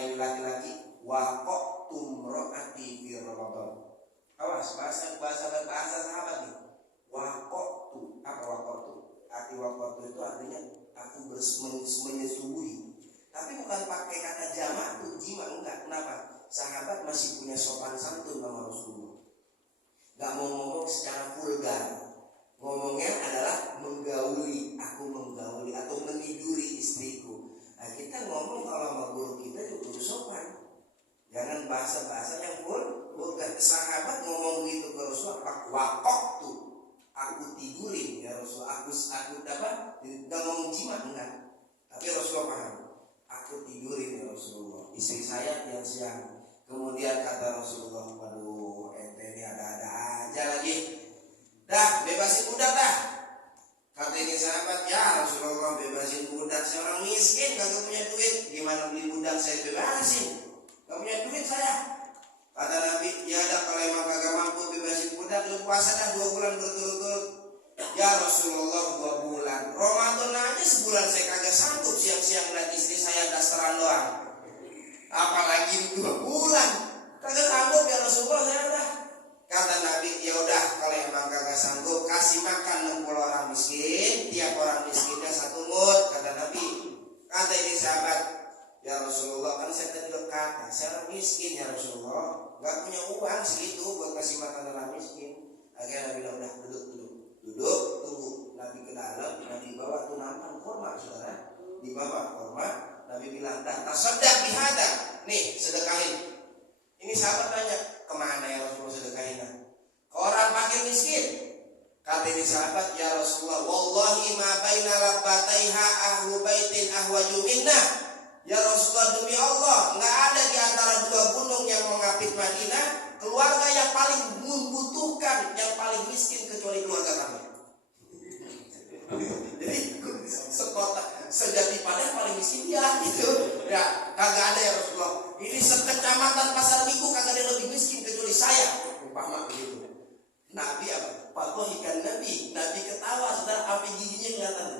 ini laki-laki, wa qattum ra'ati fi Ramadan. Awas, bahasa sahabat nih. Wa qattu, apa wa qattu? Arti wa qattu itu artinya aku menyesubuhi. Tapi bukan pakai kata jamak tuh, jima enggak. Kenapa? Sahabat masih punya sopan santun sama Rasulullah. Gak mau ngomong secara vulgar. Ngomongnya adalah menggauli. Aku menggauli atau meniduri istriku. Nah kita ngomong kalau sama guru kita juga sopan. Jangan bahasa-bahasa yang vulgar. Sahabat ngomong begitu ke Rasulullah, wakok tuh. Aku tidurin ya Rasulullah. Aku apa? Gak ngomong jima enggak. Tapi Rasulullah paham. Aku tidurin ya Rasulullah, istri saya yang siang. Kemudian kata Rasulullah, waduh ente ini ada-ada aja lagi. Dah bebasin budak dah. Kata ini sahabat, ya Rasulullah bebasin budak. Saya orang miskin, kagak punya duit. Gimana beli budak saya bebasin? Gak punya duit saya. Kata Nabi, ya dah kalau emang kagak mampu bebasin budak, lu puasa dah 2 bulan berturut-turut. Ya Rasulullah 2 bulan. Ramadan bulan saya kagak sanggup siang-siang lihat istri saya dasteran doang. Apalagi 2 bulan. Kagak sanggup ya Rasulullah saya udah. Kata Nabi, ya udah kalau emang kagak sanggup kasih makan 60 orang miskin, tiap orang miskinnya 1 mud, kata Nabi. Kata ini sahabat, ya Rasulullah kan saya tadi berkata, saya orang miskin ya Rasulullah, nggak punya uang segitu buat kasih makan orang miskin. Akhirnya Nabi bilang udah duduk, tunggu. Nabi ke dalam, Nabi bawa tuh nampan korma saudara, dibawa korma. Nabi bilang, dah tasaddaq bihada, nih sedekahin. Ini sahabat tanya, kemana ya Rasulullah sedekahin? Ke orang fakir miskin. Kata ini sahabat, ya Rasulullah, wallahi ma baina labbataiha ahlu baitin ahwaju minna. Ya Rasulullah, demi Allah, nggak ada di antara 2 gunung yang mengapit Madinah keluarga yang paling membutuhkan, yang paling miskin kecuali keluarga kami. Jadi sekota sejati Padang paling miskin dia gitu. Ya, kagak ada ya Rasulullah. Ini sekecamatan Pasar Minggu kagak ada yang lebih miskin kecuali saya. Umpama begitu. Nabi apa? Fadhahikan Nabi. Nabi ketawa, saudara, sampai giginya kelihatan.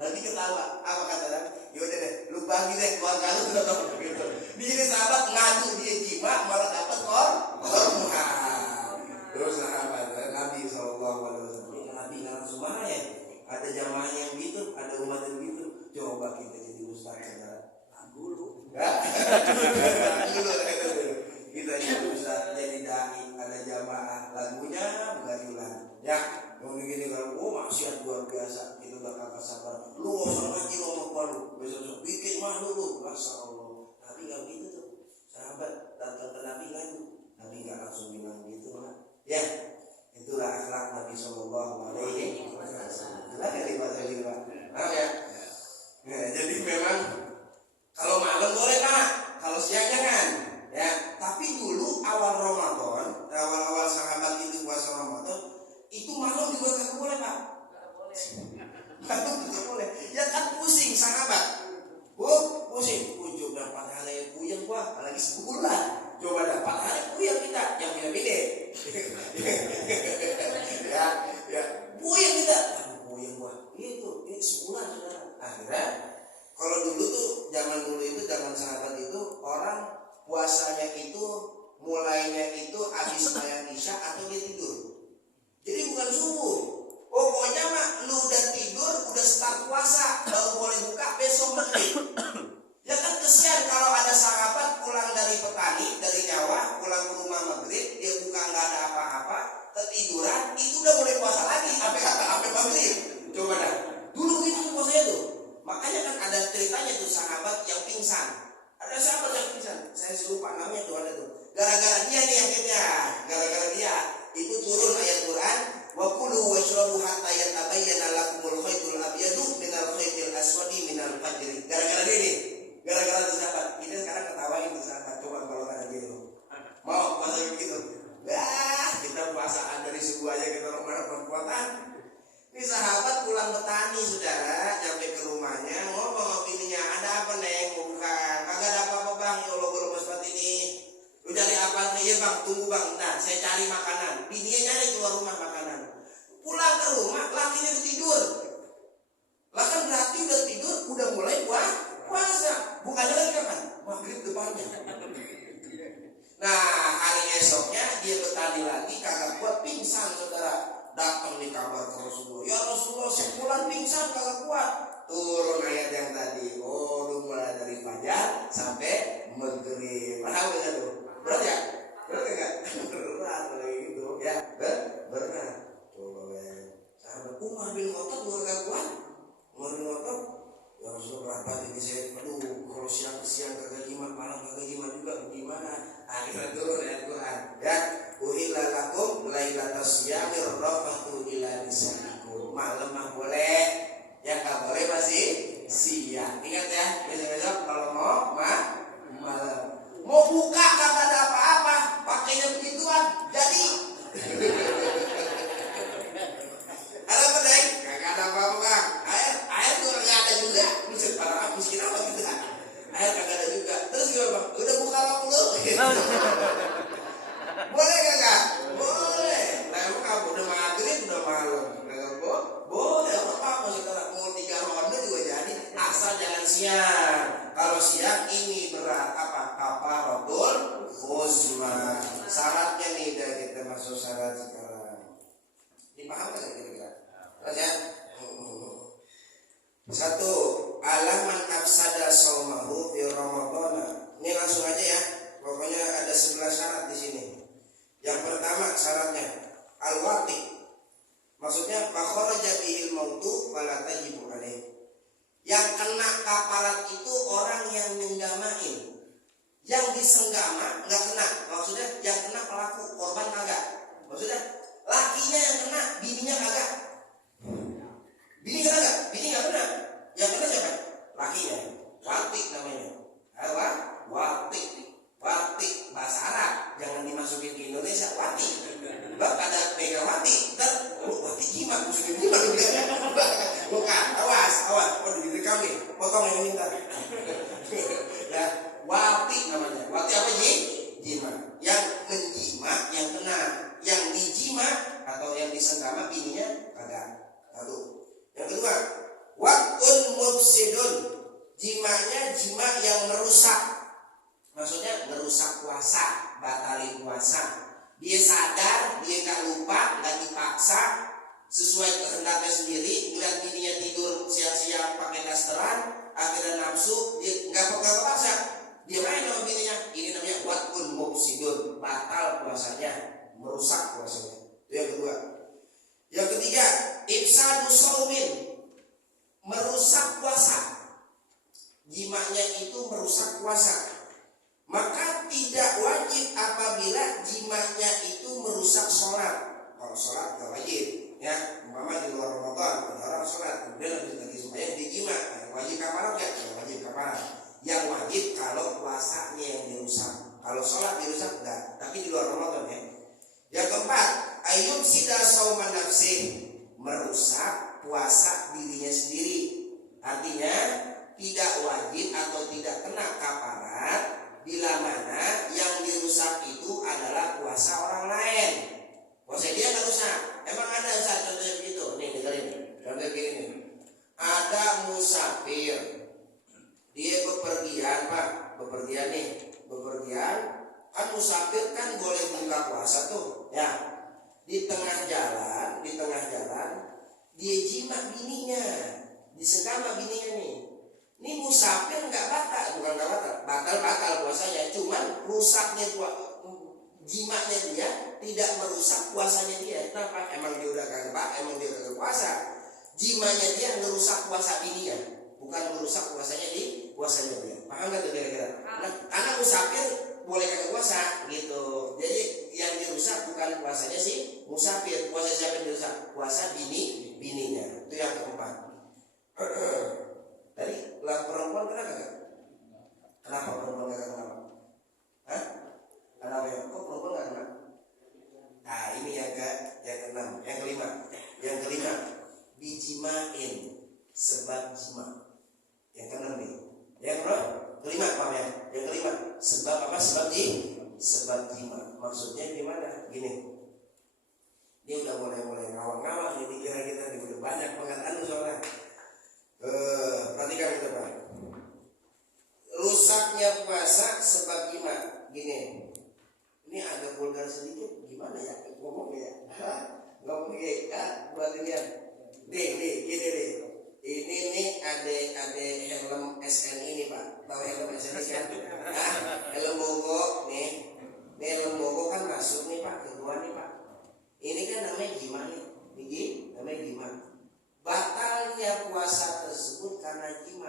Nabi ketawa. Apa kata Nabi? Yaudah deh, lu bagi deh keluarga lu gitu. Ini sahabat ngadu dia jima malah dapat korma. Terus sahabat Nabi SAW. Nabi nggak langsung marah ya. Ada jamaahnya yang gitu, ada umat yang gitu. Coba kita jadi ustaz saudara. Dulu. Kita jadi ustaz, jadi dai, ada jamaah, lagunya begitulah. Ya, mau begini kalau maksiat luar biasa, itu gak kakak sabar. Lu usah ngaji ngomong baru, besok bikin malu lu, masya Allah. Nabi gak gitu tuh, sahabat datang ke Nabi ngadu, Nabi gak langsung bilang gitu lah. Ya, itulah akhlak Nabi Sallallahu Alaihi Wasallam. Itulah dari bahasa Jawa. Paham ya? Nah, jadi memang kalau malam boleh Pak, kalau siang jangan. Ya, tapi dulu awal Ramadan, awal sahabat itu puasa Ramadan, itu malam juga nggak boleh Pak. Malam nggak boleh. Ya kan pusing sahabat. Pusing. Ujung dapat hari puyeng gua, lagi sebulan. Coba dapat hari puyeng kita, yang beda-beda. ya, puyeng kita. Puyeng gua. Ini sebulan saudara. Akhirnya, kalau dulu tuh, zaman sahabat itu orang puasanya itu mulainya itu habis sembahyang isya atau dia tidur. Jadi bukan subuh. Pokoknya mah lu udah tidur, udah start puasa, baru boleh buka besok maghrib. Ya kan kesian kalau ada sahabat pulang dari petani, dari Jawa, pulang ke rumah maghrib, dia buka nggak ada apa-apa, ketiduran, itu udah boleh puasa lagi, sampai maghrib. Coba dah. Dulu gitu puasanya tuh. Makanya kan ada ceritanya tuh sahabat yang pingsan. Ada sahabat yang pingsan, saya lupa namanya tuh ada tuh. Gara-gara dia nih akhirnya, gara-gara dia itu turun ayat Quran, wa kulu washrabu hatta yatabayyana lakumul khaytul abyadu minal khaytil aswadi minal fajri. Gara-gara dia nih, gara-gara tuh sahabat. Kita sekarang ketawain tuh sahabat, coba kalau ada dia tuh. Mau puasa begitu? Kita puasaan dari subuh aja kita Ramadan kuatan. Ini sahabat pulang petani saudara, nyampe ke rumahnya, ngomong sama bininya, ada apa neng, mau buka? Kagak ada apa-apa bang, ya Allah gue lemes banget ini. Lu cari apa nih? Ya bang, tunggu bang, nah saya cari makanan. Bininya nyari keluar rumah makanan. Pulang ke rumah, lakinya tidur. Lah kan berarti udah tidur, udah mulai puasa. Bukannya lagi kapan? Maghrib depannya. Nah hari esoknya dia petani lagi, kagak kuat, pingsan saudara. Datang di kamar ke Rasulullah, ya Rasulullah sebulan pingsan kagak kuat. Turun ayat yang tadi, lu mulai dari fajar sampai maghrib. Paham gak tuh? Berat ya? Berat gak? Berat gitu ya, berat. Coba sahabat Umar bin Khattab juga gak kuat. Umar bin Khattab, ya Rasulullah berapa ini saya, aduh kalau siang kagak jimat, malam kagak jimat juga, bagaimana? Akhirnya turun ayat Quran ya, uhilla lakum lailatas siyamir rafatu ila nisaikum. Malam mah boleh, yang gak boleh masih siang. Ingat ya, besok-besok kalau mau malam. Mau buka kagak ada apa-apa, pakainya begituan, jadi. Ada apa Deng? Kagak ada apa-apa bang. Air juga gak ada juga. Misal para miskin apa gitu kan? Air kagak ada juga. Terus gimana bang? Udah buka apa belum? Boleh kagak? Boleh. Nah emang kamu udah maghrib udah malam. Boleh apa-apa sekarang mau 3 ronde juga siang ini berat apa? Kafaratul uzma. Syaratnya nih dah kita masuk syarat sekarang. Dipahami nggak kira-kira? Terus ya. Satu, alaman afsada saumahu fi Ramadan. Ini langsung aja ya. Pokoknya ada 11 syarat di sini. Yang pertama syaratnya al-waqi. Maksudnya fakharaja bihil mautu fala tajibu alaih. Yang kena kafarat itu orang yang menggamain. Yang disenggama enggak kena. Maksudnya yang kena pelaku, korban kagak. Maksudnya lakinya yang kena, bininya kagak. Bini kena enggak? Bini enggak kena. Yang kena siapa? Lakinya. Wati namanya. Apa? Wati. Wati bahasa Arab. Jangan dimasukin ke Indonesia. Wati. Bak ada Megawati. Dan wati jimat. Masukin jimat. Bukan. Awas. Oh direkam nih. Potong yang ini ntar. Ya. Wati namanya. Wati apa jimat. Yang menjimat yang kena. Yang dijimat atau yang disenggama bininya kagak. Satu. Yang kedua, waqun mufsidun. Jimanya jima yang merusak. Maksudnya merusak puasa, batalin puasa. Dia sadar, dia gak lupa, gak dipaksa, sesuai kehendaknya sendiri. Ngeliat bininya tidur siang-siang pakai dasteran, akhirnya nafsu, dia gak paksa. Dia main sama bininya. Ini namanya waqun mufsidun, batal puasanya, merusak puasanya. Itu yang kedua. Yang ketiga, ifsadu shaumin, merusak puasa. Jimanya itu merusak puasa. Maka tidak wajib apabila jimanya itu merusak sholat. Kalau sholat tidak wajib, ya. Umpama di luar Ramadan ada orang sholat, kemudian habis lagi sembahyang dijima, wajib kafarat ya? Tidak wajib kafarat. Yang wajib kalau puasanya yang dirusak. Kalau sholat dirusak enggak, tapi di luar Ramadan ya. Yang keempat, ayub sida sauman nafsin, merusak puasa dirinya sendiri. Artinya tidak wajib atau tidak kena kafarat bila mana yang dirusak itu adalah puasa orang lain. Puasa dia nggak rusak. Emang ada contohnya begitu? Nih dengerin. Contoh gini. Ada musafir. Dia bepergian pak. Bepergian nih. Bepergian. Kan musafir kan boleh buka puasa tuh. Ya. Di tengah jalan. Dia jima bininya. Disenggama bininya nih. Ini musafir nggak batal, bukan nggak batal puasanya, cuman rusaknya jimanya dia tidak merusak puasanya dia. Kenapa? Emang dia udah kagak puasa. Jimanya dia merusak puasa bininya, bukan merusak puasanya dia. Paham nggak tuh kira-kira? Nah, anak musafir boleh kagak puasa gitu. Jadi yang dirusak bukan puasanya si musafir. Puasa siapa yang dirusak? Puasa bininya. Itu yang keempat. Tadi perempuan kena gak? Kenapa perempuan gak kena? Hah? Kenapa ya? Kok perempuan gak kena? Nah ini yang keenam. Yang kelima dijimain sebab jima. Yang keenam nih. Yang kelima paham ya? Yang kelima sebab apa? Sebab jima. Maksudnya gimana? Gini. Dia udah mulai ngawang-ngawang ini kira-kira udah banyak pengetahuan soalnya. Perhatikan teman. Rusaknya puasa sebab jima. Gini. Ini agak vulgar sedikit. Gimana ya ngomongnya ya? Ngomongnya buat lihat. Gini deh. Ini nih ada helm SN ini pak. Tahu helm SN ini kan? Helm Bogo nih. Helm Bogo kan masuk nih pak. Kedua nih pak. Ini kan namanya jima nih. Namanya jima. Batalnya puasa tersebut karena jima.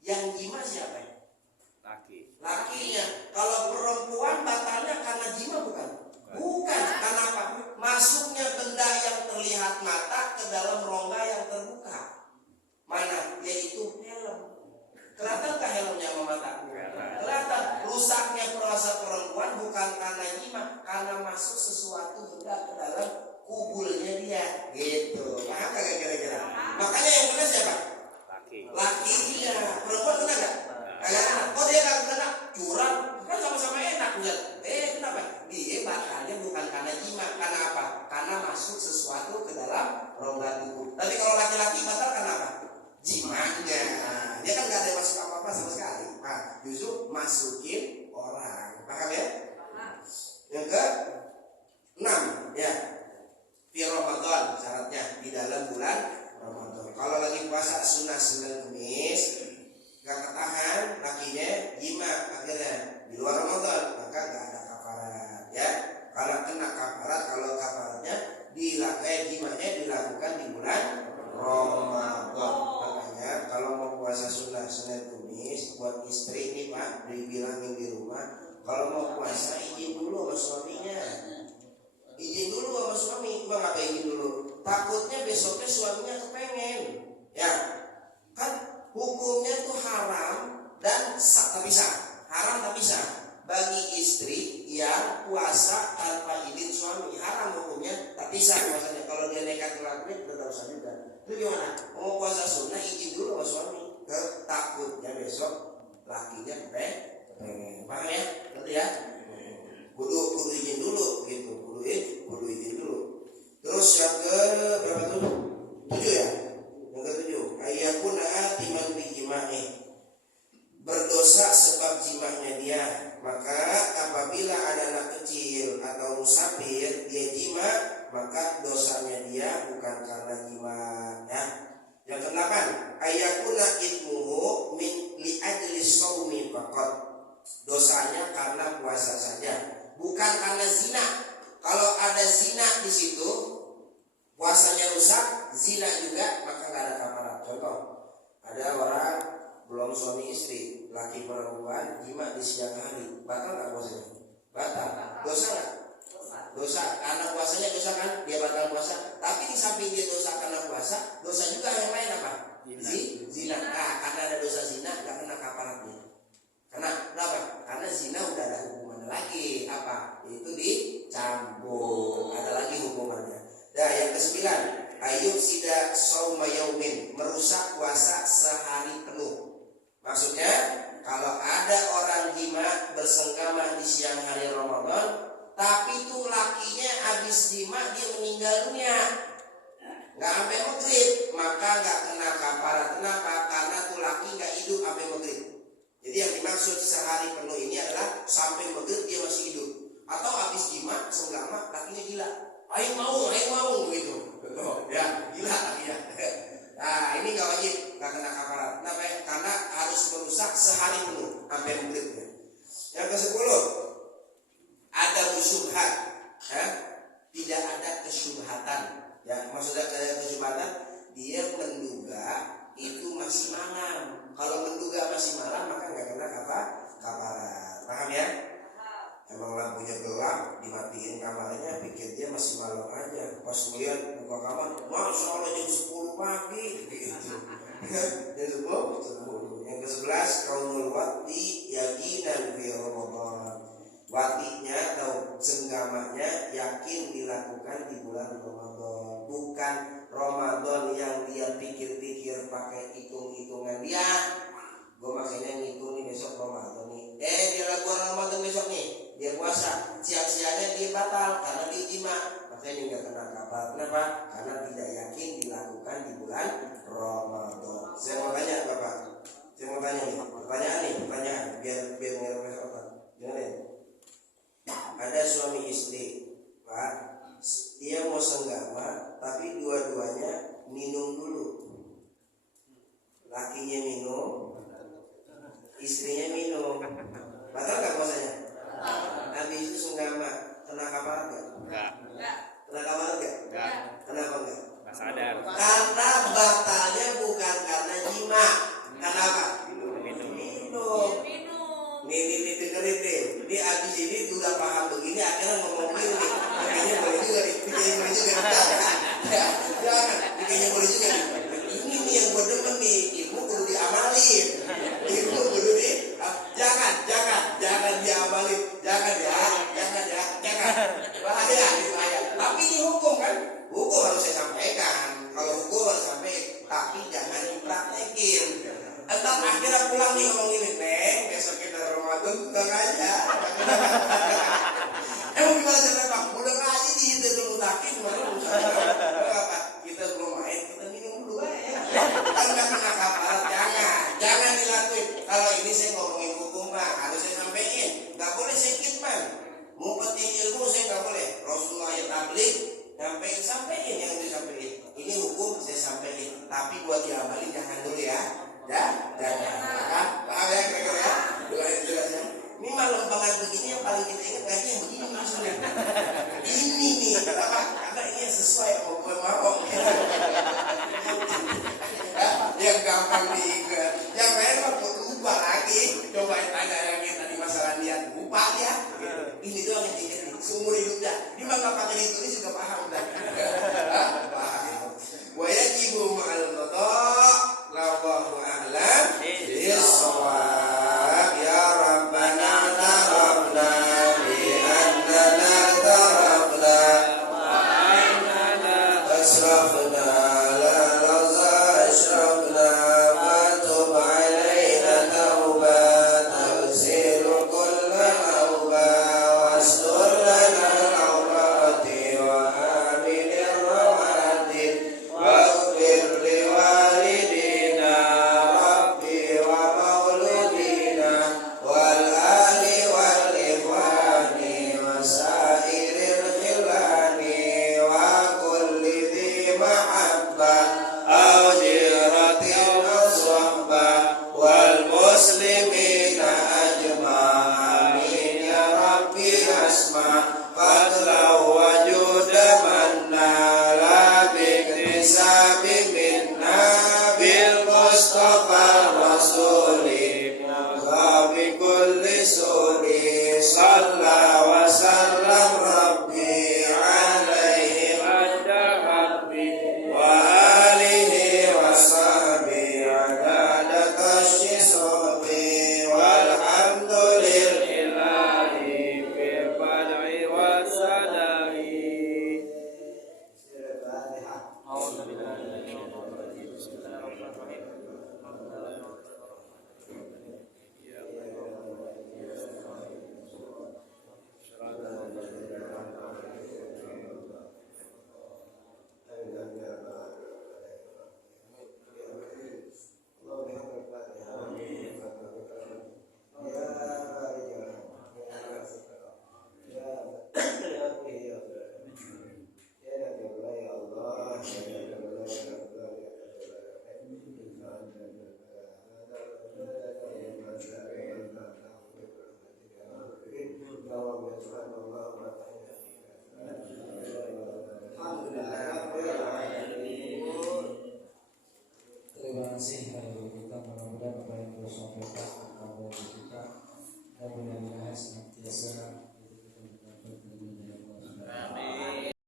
Yang jima siapa ya? Lakinya. Kalau perempuan batalnya karena jima bukan? Bukan. Karena apa? Masuknya benda yang terlihat mata ke dalam rongga yang terbuka. Mana? Yaitu helm. Kelihatan helmnya sama mata? Kelihatan. Rusaknya puasa perempuan bukan karena jima, karena masuk sesuatu benda ke dalam kubulnya dia, gitu. Paham kagak kira-kira? Makanya yang kena siapa? Lakinya. Perempuan kena gak? Kagak kena. Kok dia gak kena? Curang. Kan sama-sama enak bukan? Kenapa? Dia batalnya bukan karena jima. Karena apa? Karena masuk sesuatu ke dalam rongga tubuh. Tapi kalau laki-laki batal karena apa? Jimanya. Dia kan gak ada masuk apa-apa sama sekali. Nah, masukin orang. Paham ya? Yang ke-6 ya. Fi Ramadan, syaratnya di dalam bulan Ramadan. Kalau lagi puasa sunnah Senin Kamis gak ketahan lakinya jima akhirnya di luar Ramadan, maka gak ada kafarat ya. Kalau kena kafarat, kalau kafaratnya jimanya dilakukan di bulan Ramadan. Makanya kalau mau puasa sunnah Senin Kamis buat istri ini Pak, dibilangin di rumah, kalau mau puasa izin dulu sama suaminya. Izin dulu sama suami. Bang, apa izin dulu? Takutnya besoknya suaminya kepengen. Ya, kan hukumnya tuh haram dan tak bisa. Haram tak bisa bagi istri yang puasa tanpa izin suami. Haram hukumnya, tak bisa puasanya. Kalau dia nekat ngelakuin tetap dosa juga. Itu gimana? Mau puasa sunnah izin dulu sama suami. Takutnya besok lakinya kepengen. Paham ya? Ngerti ya? Kudu izin dulu gitu, kudu izin dulu. Terus yang ke berapa tuh? 7 ya. Yang ke-7, ayakuna atiman bi jima'i, berdosa sebab jimahnya dia. Maka apabila ada anak kecil atau musafir dia jima, maka dosanya dia bukan karena jima ya. Yang ke-8, ayakuna itmuhu min li ajli shaumi faqat, dosanya karena puasa saja, bukan karena zina. Kalau ada zina di situ, puasanya rusak, zina juga, maka nggak ada kafarat. Contoh, ada orang belum suami istri, laki perempuan jima di siang hari, batal nggak puasanya? Batal. Dosa nggak? Dosa. Karena puasanya dosa kan, dia batal puasa. Tapi di samping dia dosa karena puasa, dosa juga yang lain apa? Zina. Nah, karena ada dosa zina, nggak kena kafaratnya. Kenapa? Karena zina udah ada hukumannya lagi. Apa? Itu dicambuk. Ada lagi hukumannya. Nah, yang ke-9, ayub sida sauma yaumin, merusak puasa sehari penuh. Maksudnya, kalau ada orang jima bersenggama di siang hari Ramadan, tapi tuh lakinya habis jima dia meninggal dunia, nggak sampai maghrib, maka nggak kena kafarat. Kenapa? Karena tuh laki nggak hidup sampai maghrib. Jadi yang dimaksud sehari penuh ini adalah sampai maghrib dia masih hidup, atau habis jima senggama lakinya gila, aing mau gitu. Ya, gila lakinya. Nah, ini nggak wajib, nggak kena kafarat. Kenapa? Karena harus merusak sehari penuh sampai maghribnya. Yang ke-10, ada syubhat, ya? Tidak ada kesyubhatan. Ya, maksudnya kesyubhatan, dia menduga itu masih malam. Kalau menduga masih malam, maka nggak kena kafarat. Paham ya? Emang lampunya gelap, dimatiin kamarnya, pikir dia masih malam aja. Pas melihat buka kamar, masya Allah jam 10 pagi gitu. Jam 10. Yang ke-11, kaunul wati yakinan fi Ramadan. Watinya atau senggamanya yakin dilakukan di bulan Ramadan, bukan Ramadan yang dia pikir-pikir pakai hitung-hitungan dia. Gue makanya ngitung nih besok Ramadan nih. Dia lakukan Ramadan besok nih, dia puasa. Siang-siangnya dia batal karena dia jima, makanya nggak kena kafarat. Kenapa? Karena tidak yakin dilakukan di bulan Ramadan. Saya mau tanya Bapak, pertanyaan biar ngeres otak. Jangan. Ada suami istri, Pak, dia mau senggama, tapi dua-duanya minum dulu. Lakinya minum, istrinya minum. Batal nggak puasanya? Habis itu senggama, kena kafarat nggak? Enggak. Kena kafarat nggak? Enggak. Kenapa nggak? Enggak sadar. Karena batalnya bukan karena jima. Kenapa? Minum. Nih dengerin deh. Ini abis ini udah paham begini, akhirnya ngomong begini nih. Kayaknya boleh juga nih. Jangan. Kayaknya boleh juga nih. Ini nih yang gue demen nih. Ilmu perlu diamalin. Jangan diamalin. Jangan. Bahaya. Tapi ini hukum kan? Hukum harus saya sampaikan. Kalau hukum harus sampai diamali jangan dulu ya. Dan